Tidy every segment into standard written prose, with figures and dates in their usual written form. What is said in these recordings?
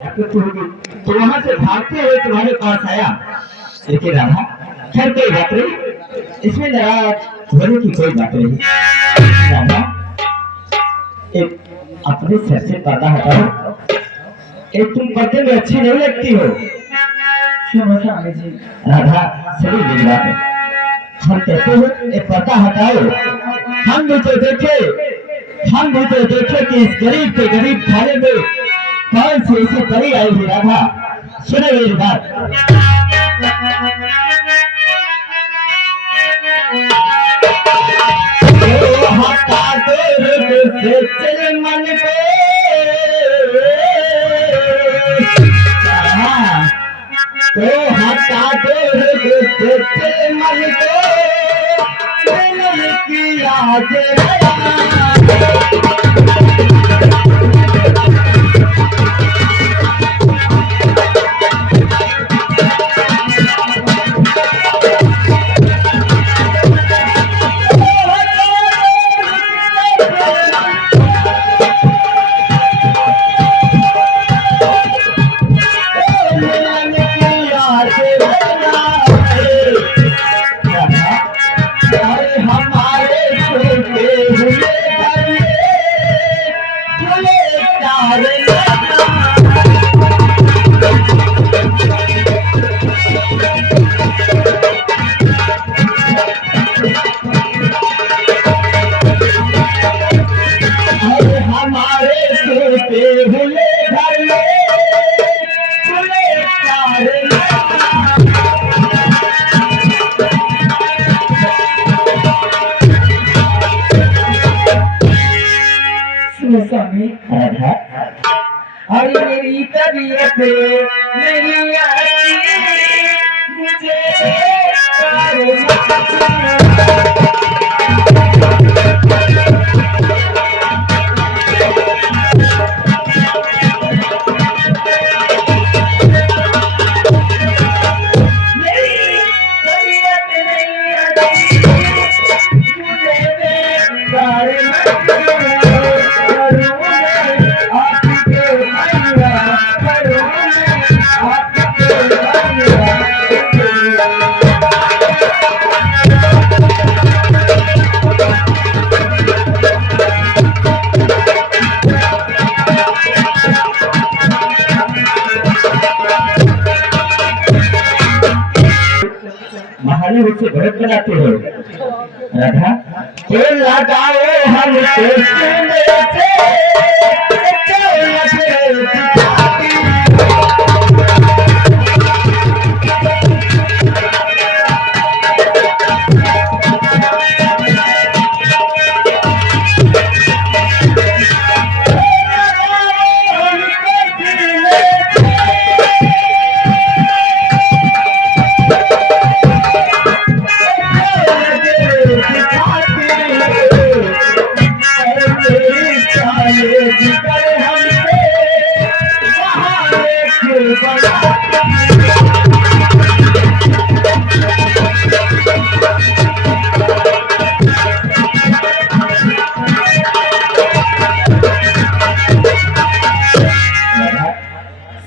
तो वहां से भागते हुए तुम्हारे पास आया। लेकिन राधा, खैर कोई बात नहीं, इसमें नाराज होने की कोई बात नहीं। राधा, एक अपने सर से पर्दा हटाओ। एक तुम पर्दे में अच्छी नहीं लगती हो। स्वामी जी। राधा, सही मेरी बात। हम कहते हैं ये पर्दा हटाओ। हम भी तो देखे कि इस गरीब के गरीब खाने में कौन सी ऐसी परी आएगी। राधा, सुनो मेरी बात। हटा दो से चल मन को, तो हटा दो से चल मन को, की आज अरे मेरी तबीयत मेरी मुझे महाली मुझसे भरत बनाते हो। राधा, लगाओ हम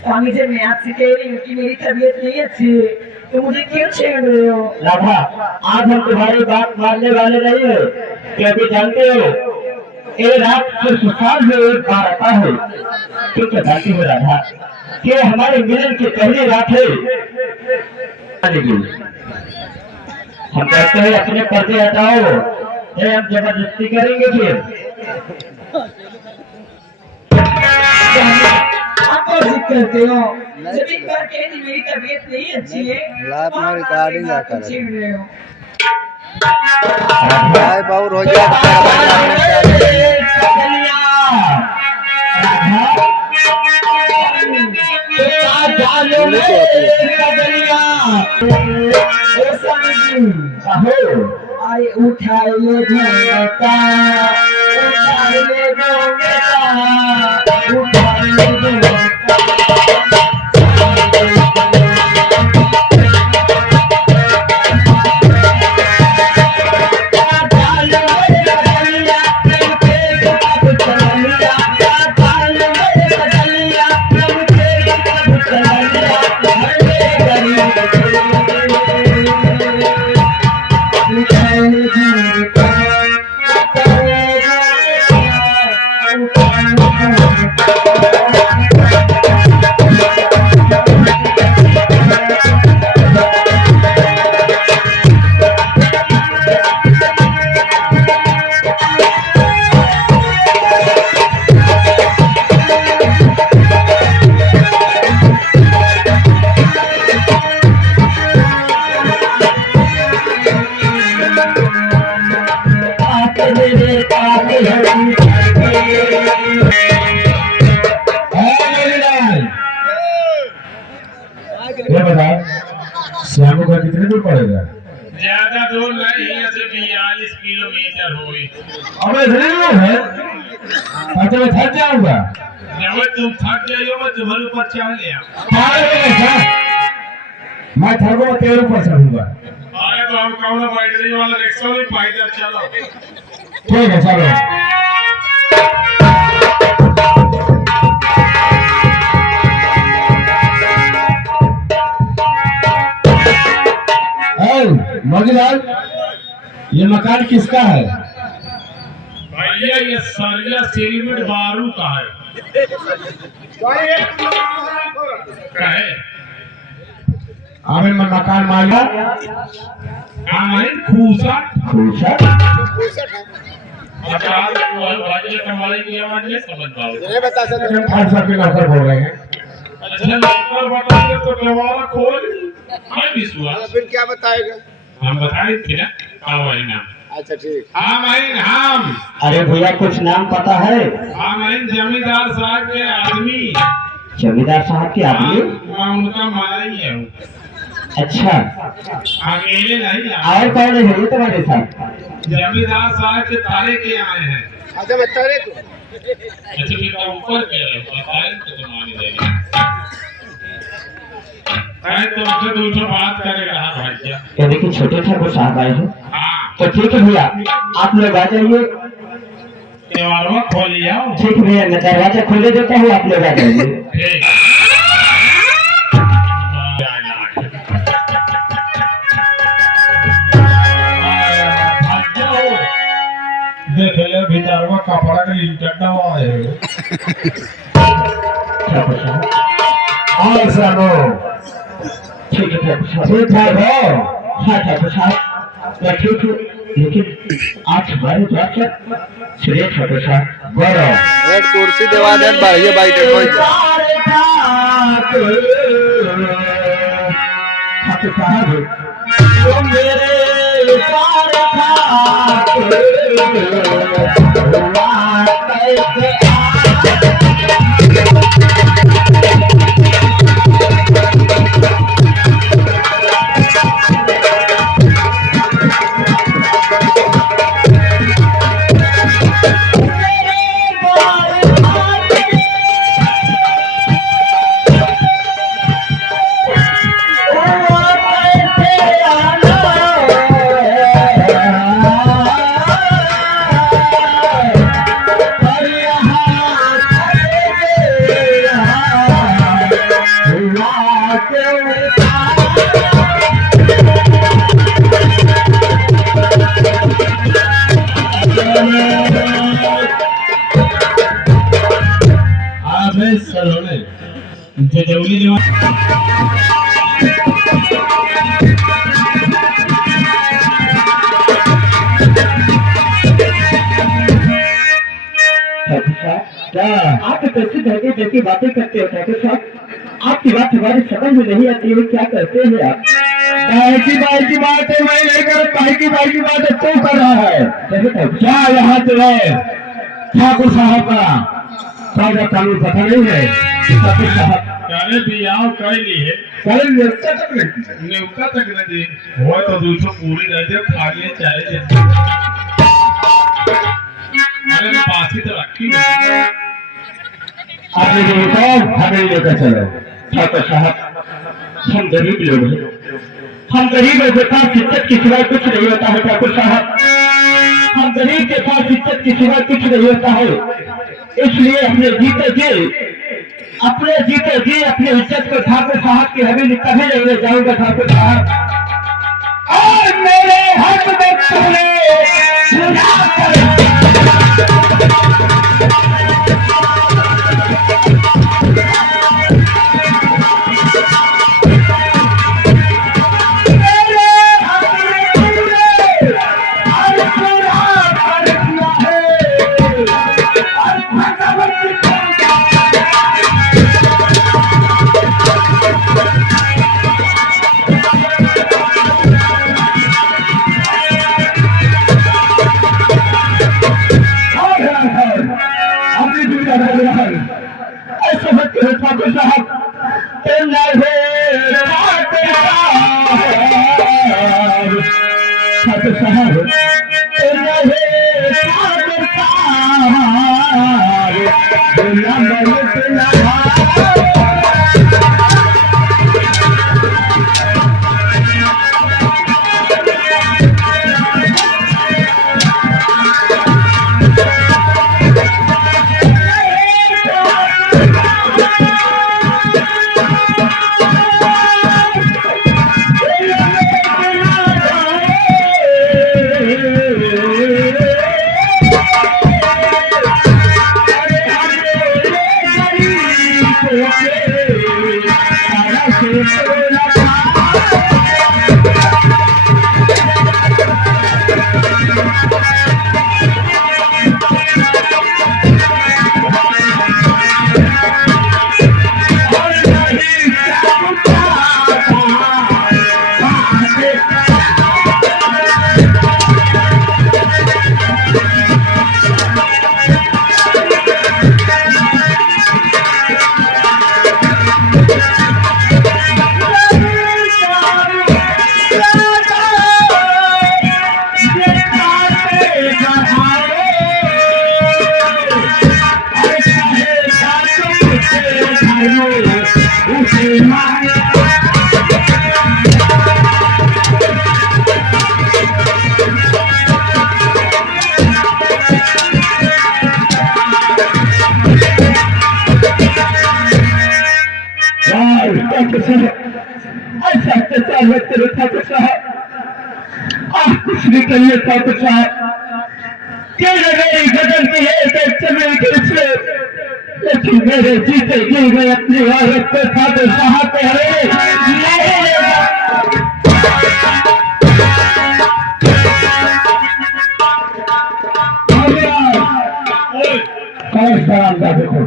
स्वामी जी, मैं आपसे कह रही हूँ कि मेरी तबीयत नहीं अच्छी है, तो मुझे क्यों छेड़ रहे हो? राधा, आज हम तुम्हारी बात मानने वाले नहीं है, क्योंकि जानते हो ये रात सिर्फ साल में एक बार आता है। क्यों जानती हो राधा कि हमारे मिलन की पहली रात है। हम कहते हैं अपने पर्दे हटाओ, हम जबरदस्ती करेंगे फिर आप जिद करते हो। जब एक बार कह दी मेरी तबीयत नहीं अच्छी है, लाइव में रिकॉर्डिंग आकर छेड़ रहे हो। लाइव और हो जाए आए उठाए ले घूमता, उठाए ले घूमता, उठाए ले घूमता। का कितने दूर पड़ेगा? ज्यादा दूर नहीं, ऐसे 42 किलोमीटर हुई। अबे इतने दूर है? अच्छा मैं थक जाऊंगा। जब तुम थक जाइयो मैं तुम्हारे ऊपर चढ़ लिया। मैं थकूंगा तेरे ऊपर चढ़ूंगा। अरे तो हम कौन बैटरी वाला रिक्शा में पैदल चलो। ठीक है चलो। मगलाल, ये मकान किसका है? भैया ये सरिया सिलमिट बारू का है। कहे हमें मकान मालिक हमारे खूसा खुशा अच्छा वो बाजरे कमाई की आवाज नहीं समझ पाओ। फाइव स्टार के नौकर बोल रहे हैं। अच्छा नौकर बताएंगे तो केवाड़ा खोल मैं विश्वास फिर क्या बताएगा? हम बताए थे ना हमारे नाम। अच्छा ठीक। हम अरे भैया कुछ नाम पता है? जमींदार साहब के आदमी। जमींदार साहब के आदमी? मैं उनका मारा ही है। अच्छा, अकेले नहीं आए। और कौन है ये तुम्हारे साथ? जमींदार साहब के तारे के आए हैं। अच्छा मैं तारे को अच्छा फिर तो ऊपर के तारे को तो मानी जाएगी। अरे तो उससे दूसरा बात करेगा भैया। ये देखिए छोटे ठाकुर साहब आए हैं। हाँ तो ठीक है भैया, आप लोग आ जाइए। केवाड़वा खोल जाओ। ठीक है भैया, मैं दरवाजा खोले देता हूँ, आप लोग आ जाइए। ठीक देख ले भीतरवा कपड़ा के लिंटर हुआ है। ठाकुर साहब और सालो ठीक है ठाकुर साहब। ठीक ठाक हो? हाँ ठाकुर साहब मैं ठीक हूँ, लेकिन आज हमारे पास सुनिए ठाकुर साहब। बोलो। एक कुर्सी देवा देन बढ़िया बैठे कोई जा। ठाकुर साहब तो मेरे सारे ठाकुर सलोने जजौली आप कैसे धरती जैसी बातें करते हो ठाकुर साहब? आपकी बात हमारी समझ में नहीं आती है, क्या करते हैं आप? भाई की बात है, मैं नहीं कर भाई की बात है, तू कर रहा है क्या? यहाँ तुम्हें ठाकुर साहब का कायदा कानून पता नहीं है? ठाकुर साहब अरे बियाह कर ली है कल न्योता तक नहीं न्योता तक न दे हो तो दूसरा पूरी रहते खा लिए चाहे अरे मैं पासी तो रखी आपने जो बताओ हमें लेकर चलो। ठाकुर साहब हम गरीब लोग हैं, हम गरीबों के पास इज्जत की सिवाय कुछ नहीं होता है ठाकुर साहब। हम गरीब के पास इज्जत की सिवाय कुछ नहीं होता है, इसलिए अपने जीते जी अपने इज्जत को ठाकुर साहब की हवेली कभी नहीं ले जाऊंगा ठाकुर साहब। और मेरे हक में तुमने ऐसा कैसा है तेरे ठाकुर साहब। कुछ भी करिए ठाकुर साहब, क्या मेरी गदन की है एक चमेली के से, लेकिन मेरे जीते जी मैं अपनी औरत को ठाकुर साहब कह रहे नहीं लेगा। कौन सा अंदा देखो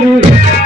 Hey!